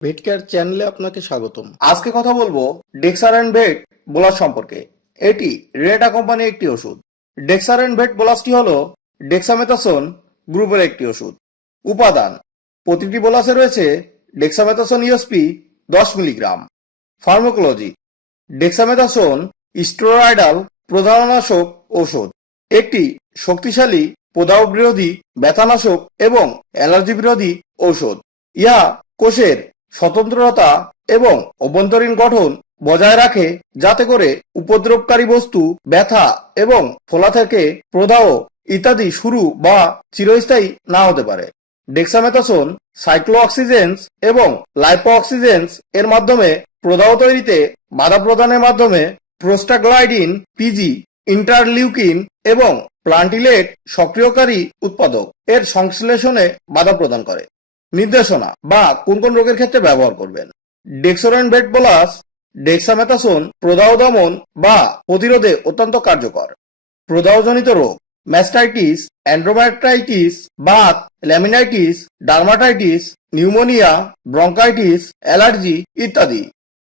ভেটকেয়ার চ্যানেলে আপনাকে স্বাগতম। আজকে কথা বলব ডেক্সারেন ভেট বোলাস সম্পর্কে। এটি রেটা কোম্পানির একটি ওষুধ। ডেক্সারেন ভেট বোলাসটি হলো ডেক্সামেথাসন গ্রুপের একটি ওষুধ। উপাদান। প্রতিটি বোলাসে রয়েছে ডেক্সামেথাসন ইউএসপি দশ মিলিগ্রাম। ফার্মাকোলজি ডেক্সামেথাসোন স্টেরয়েডাল প্রধাননাশক ঔষধ একটি শক্তিশালী প্রদাহ বিরোধী ব্যথানাশক এবং অ্যালার্জি বিরোধী ঔষধ ইহা কোষের স্বতন্ত্রতা এবং অভ্যন্তরীণ গঠন বজায় রাখে যাতে করে উপদ্রবকারী বস্তু, ব্যথা এবং ফোলা থেকে প্রদাহ ইত্যাদি শুরু বা চিরস্থায়ী না হতে পারে। ডেক্সামেথাসোন, সাইক্লোঅক্সিজেন্স এবং লাইপোঅক্সিজেন্স এর মাধ্যমে প্রদাহ তৈরিতে বাধা প্রদানের মাধ্যমে প্রোস্টাগ্লাইডিন, পিজি, ইন্টারলিউকিন এবং প্লান্টিলেট সক্রিয়কারী উৎপাদক এর সংশ্লেষণে বাধা প্রদান করে। নির্দেশনা বা কোন কোন রোগের ক্ষেত্রে ব্যবহার করবেন। ডেক্সোরেন বেট বোলাস, ডেক্সামেথাসোন প্রদাহ দমন বা প্রতিরোধে অত্যন্ত কার্যকর। প্রদাহজনিত রোগ, ম্যাস্টাইটিস অ্যান্ড্রোম্যাটাইটিস Baat laminitis, dermatitis, pneumonia, bronchitis, allergy ইত্যাদি।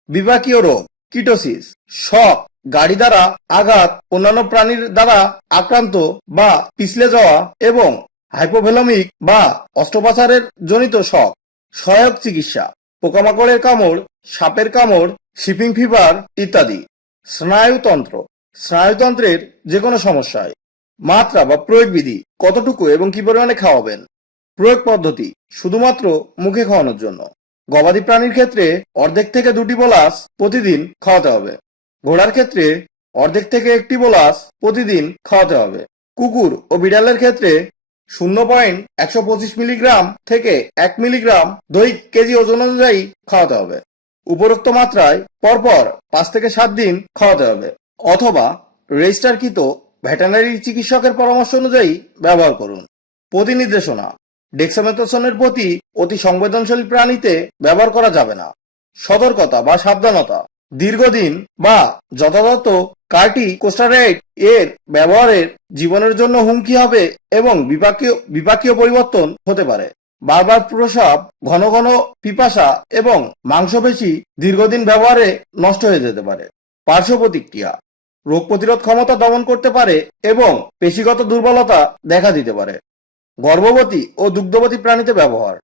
বিপাকীয় রোগ, কিটোসিস, শক, গাড়ি দ্বারা আঘাত, অন্যান্য প্রাণীর দ্বারা আক্রান্ত বা পিছলে যাওয়া এবং হাইপোভেলমিক বা অস্ত্রোপচারের জনিত শখ, সহায়ক চিকিৎসা, পোকামাকড়ের কামড়, সাপের কামড়, শিপিং ফিভার ইত্যাদি। স্নায়ুতন্ত্র, স্নায়ুতন্ত্রের যে কোনো সমস্যায়। মাত্রা বা প্রয়োগ বিধি কতটুকু এবং কি পরিমাণে খাওয়াবেন? প্রয়োগ পদ্ধতি, শুধুমাত্র মুখে খাওয়ানোর জন্য। গবাদি প্রাণীর ক্ষেত্রে অর্ধেক থেকে দুটি বোলাস প্রতিদিন খাওয়াতে হবে। ঘোড়ার ক্ষেত্রে অর্ধেক থেকে একটি বোলাস প্রতিদিন খাওয়াতে হবে। কুকুর ও বিড়ালের ক্ষেত্রে শূন্য পয়েন্ট একশো পঁচিশ মিলিগ্রাম থেকে এক মিলিগ্রাম দৈহিক কেজি ওজন অনুযায়ী খাওয়াতে হবে। উপরোক্ত মাত্রায় পরপর পাঁচ থেকে সাত দিন খাওয়াতে হবে অথবা রেজিস্টারকৃত ভেটেনারি চিকিৎসকের পরামর্শ অনুযায়ী ব্যবহার করুন। প্রতি নির্দেশনা ডেক্সামেথাসনের প্রতি অতি সংবেদনশীল প্রাণীতে ব্যবহার করা যাবে না। সতর্কতা বা সাবধানতা, দীর্ঘদিন বা যথাযথ কার্টি কোস্টারাইড এর ব্যবহারের জীবনের জন্য হুমকি হবে এবং বিপাকীয় বিপাকীয় পরিবর্তন হতে পারে। বারবার প্রসাব ঘন ঘন পিপাসা এবং মাংসপেশি দীর্ঘদিন ব্যবহারে নষ্ট হয়ে যেতে পারে। পার্শ্ব প্রতিক্রিয়া, রোগ প্রতিরোধ ক্ষমতা দমন করতে পারে এবং পেশিগত দুর্বলতা দেখা দিতে পারে। গর্ভবতী ও দুগ্ধবতী প্রাণীতে ব্যবহার,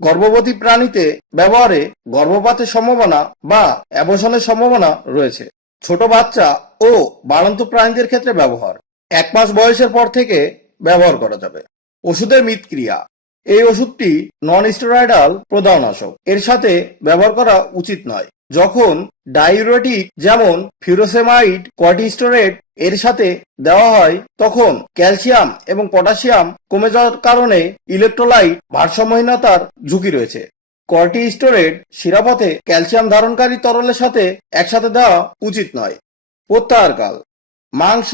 গর্ভবতী প্রাণীতে ব্যবহারে গর্ভপাতের সম্ভাবনা বা অ্যাবসনের সম্ভাবনা রয়েছে। ছোট বাচ্চা ও বাড়ন্ত প্রাণীদের ক্ষেত্রে ব্যবহার। এক মাস বয়সের পর থেকে ব্যবহার করা যাবে। ওষুধের মিতক্রিয়া এই ওষুধটি নন স্টেরয়েডাল প্রদাহনাশক এর সাথে ব্যবহার করা উচিত নয়। যখন ডাইউরেটিক যেমন ফিউরোসেমাইড কর্টিস্টোরেট এর সাথে দেওয়া হয়, তখন ক্যালসিয়াম এবং পটাশিয়াম কমে যাওয়ার কারণে ইলেকট্রোলাইট ভারসাম্যহীনতার ঝুঁকি রয়েছে। কর্টিস্টোরেট শিরাপথে ক্যালসিয়াম ধারণকারী তরলের সাথে একসাথে দেওয়া উচিত নয়? প্রত্যাহারকাল, মাংস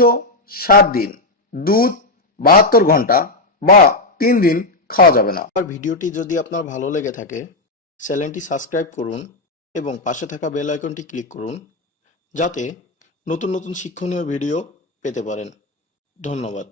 সাত দিন, দুধ বাহাত্তর ঘণ্টা বা তিন দিন খাওয়া যাবে না। আর ভিডিওটি যদি আপনার ভালো লেগে থাকে, চ্যানেলটি সাবস্ক্রাইব করুন এবং পাশে থাকা বেল আইকনটি ক্লিক করুন, যাতে নতুন নতুন শিক্ষণীয় ভিডিও পেতে পারেন। ধন্যবাদ।